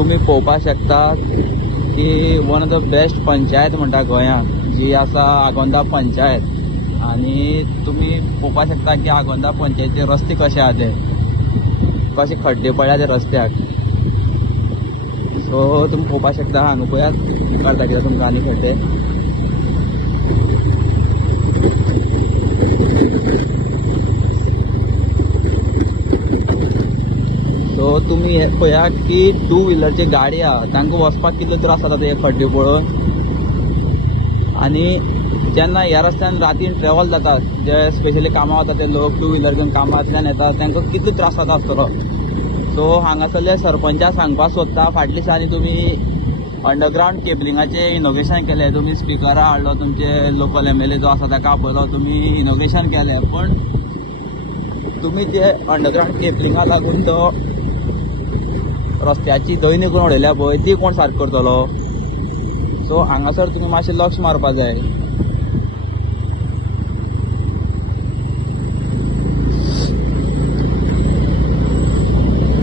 तुम्ही पळोवपाक शकता की one of the best panchayat म्हणटा गोंयांत जी आसा आगोंदा पंचायत। आनी तुम्ही पळोवपाक शकता की आगोंदा पंचायतीचे रस्ते कशे आहा ते, कशे खड्डे पडल्या ते रस्त्याक। सो तुम्ही पळोवपाक शकता हांगा पळयात, मुखार दाखयता तुमकां आनी खड्डे। सो तुम्ही हे पळया की 2 व्हिलरचे गाडी आहा तांकां वचपाक कितलो त्रास जाता हे खड्डे पळोवन। आनी जेन्ना ह्या रस्त्यान रातीन ट्रॅव्हल जाता, जे स्पेशली कामां वता ते लोक 2 व्हिलर घेवन कामांतल्यान येता, तांकां कितलो त्रास जाता आसतलो। सो हांगासरले सरपंचाक सांगपाक सोदता, फाटल्या दिसांनी तुमी अंडरग्राउंड केबलिंगाचे इनोग्रेशन केलें, तुमी स्पिकरां हाडलो, तुमचे लोकल MLA जो आसा ताका आपयलो, तुमी इनोग्रेशन केलें, पण तुमी ते अंडरग्राउंड केबलिंगा लागून तो रस्त्याची दयनी करून उडयल्या पळय ती कोण सारको करतलो। सो हांगासर तुमी मातशें लक्ष मारपाक जाय।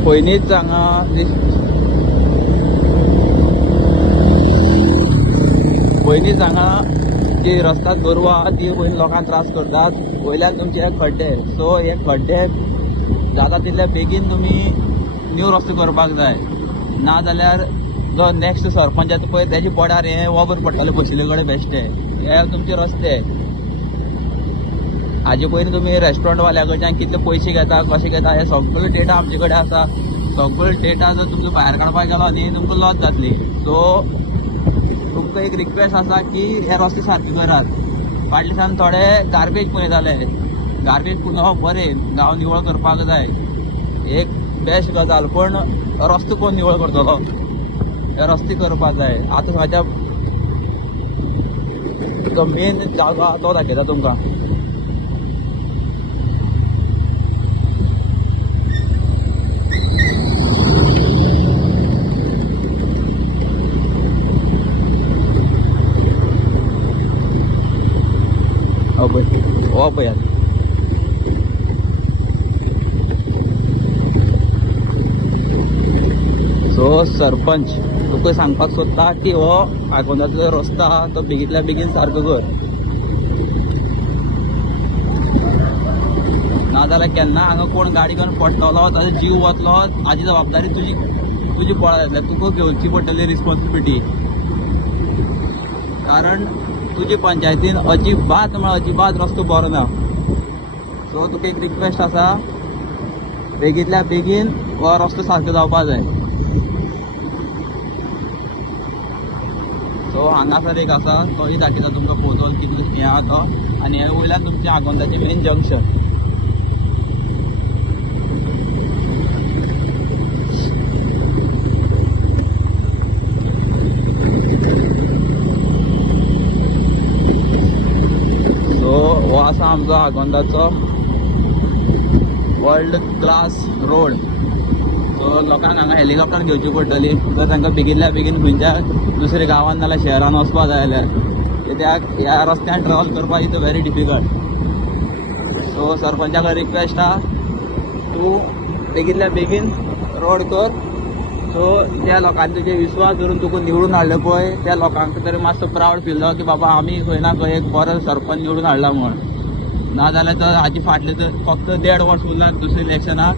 पयलींच हांगा जी रस्त्याक गोरवां आहा ती पयलीं लोकांक त्रास करतात, वयल्यान तुमचे हे खड्डे। सो हे खड्डे जाता तितले बेगीन तुमी न्यू रस्तो करपाक जाय, नाजाल्यार जो नेक्स्ट सरपंच येता पळय तेजे पोडार हे वबर पडटले बशिल्ले कडेन बेश्टे। हे तुमचे रस्ते, हाजे पयलीं तुमी रेस्टॉरंट वाल्या कडच्यान कितले पयशे घेता, कशे घेता, हे सगळो डेटा आमचे कडेन आसा। सगळो डेटा जर तुमकां भायर काडपाक गेलो न्ही तुमकां लॉस जातली। सो तुमकां एक रिक्वेस्ट आसा की हे रस्ते सारके करात। फाटल्या दिसान थोडे गार्बेज पळयताले, गार्बेज पुनोवप बरें, गांव निवळ करपाक जाय, एक बेस्ट गजाल, पण रस्तो कोण निवळ करतलो, हे रस्ते करपाक जाय। आतां म्हाज्या जो मेन जागो तो दाखयता तुमकां। हो पळयात, सो सरपंच तुका सांगपाक सोदता की हो आगोंदाचो रस्तो आहा तो बेगींतल्या बेगीन सारको कर, नाजाल्यार केन्ना हांगा कोण गाडी घेवन पडटलो, ताजो जीव वतलो, हाजी जबाबदारी तुजी पळा जातली, तुका घेवची पडटली रिस्पॉन्सिबिलिटी। कारण तुजे पंचायतीन अजिबात म्हळ्यार अजिबात रस्तो बरो ना। सो तुका एक रिक्वेस्ट आसा, बेगींतल्या बेगीन हो रस्तो सारको जावपाक जाय। सो हांगासर एक आसा तोय दाखयता तुमकां पोजोल कितलो हें आहा तो, आनी हे वयल्यान तुमचे आगोंदाचें मेन जंक्शन। हो आसा आमचो आगोंदाचो वर्ल्ड क्लास रोड। सो लोकांक हांगा हेलिकॉप्टर घेवची पडटली जर तांकां बेगींतल्या बेगीन खंयच्या दुसऱ्या गांवांत नाल्यार शहरान वचपाक जाय जाल्यार, कित्याक ह्या रस्त्यान ट्रॅव्हल करपाक इज व्हेरी डिफिकल्ट। सो सरपंचा कडेन रिक्वेस्ट आहा, तूं बेगींतल्या बेगीन रोड कर। सो त्या लोकांनी तुजे विश्वास धरून तुका निवडून हाडले पळय त्या लोकांक तरी मातसो प्रावड फील जावं की बाबा आमी खंय ना खंय एक बरो सरपंच निवडून हाडला म्हण। नाजाल्यार तर हाचे फाटले तर फक्त 1.5 वर्स उरला दुसऱ्या इलेक्शनाक,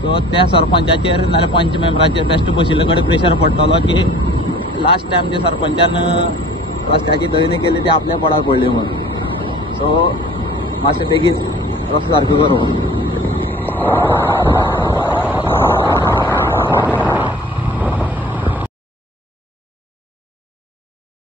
सो त्या सरपंचाचेर नाल्यार पंच मेंबराचेर बेश्टे बशिल्ले कडेन प्रेशर पडटलो की लास्ट टायम जे सरपंचान रस्त्याची दयनी केली ती आपल्या पोडार पडली म्हण। सो मातशें बेगीन रस्तो सारको करूं।